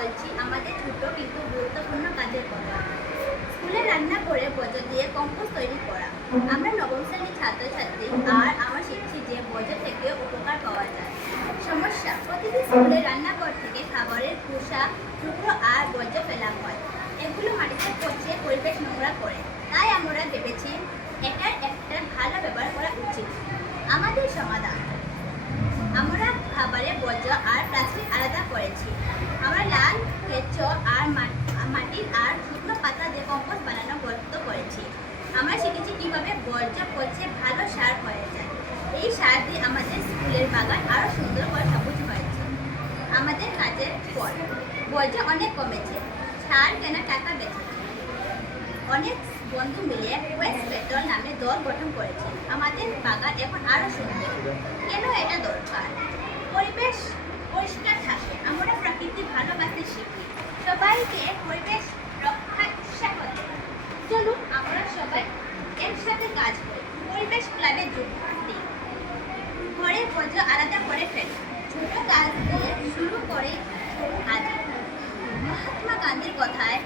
বলছি আমাদের ছোট কিন্তু গুরুত্বপূর্ণ কাজের কথা। স্কুলে রান্না করে বর্জ্য দিয়ে কম্পোস্ট তৈরি করা। আমরা নবম শ্রেণীর ছাত্রছাত্রী আর আমরা শিখছি যে বর্জ্য থেকে উপকার পাওয়া যায়। সমস্যা, প্রতিদিন স্কুলে রান্নাঘর থেকে খাবারের খোসা, টুকরো আর বর্জ্য ফেলা হয়। এগুলো মাটিতে পচে পরিবেশ নোংরা করে। তাই আমরা ভেবেছি এটার একটা ভালো ব্যবহার করা উচিত। আমাদের সমাধান, আমরা খাবারের বর্জ্য আর প্লাস্টিক আলাদা করেছি। আমরা লাল কেঁচো আর মাটির আর শুকনো পাতা দিয়ে কম্পোস্ট বানানো গর্ত করেছি। আমরা শিখেছি কিভাবে বর্জ্য পচে ভালো সার হয়ে যায়। এই সার দিয়ে আমাদের স্কুলের বাগান আরো সুন্দর করে সবুজ হয়েছে। আমাদের কাজের ফল, বর্জ্য অনেক কমেছে, সার কেনা টাকা বেঁচেছে। অনেক বন্ধু মিলে ওয়েস্ট পেট্রোল নামে দল গঠন করেছে। আমাদের বাগান এখন আরো সুন্দর। কেন এটা দরকার? পরিবেশ পরিষ্কার থাকে, আমরা প্রকৃতি ভালোবাসতে শিখি। সবাইকে পরিবেশ রক্ষায় উৎসাহ দেয়। চলুন আমরা সবাই একসাথে কাজ করি, পরিবেশ ক্লাবে যোগ দিই। ঘরে বর্জ্য আলাদা করে ফেলি, ছোট কাজ দিয়ে শুরু করে আজ। মহাত্মা গান্ধীর কথায়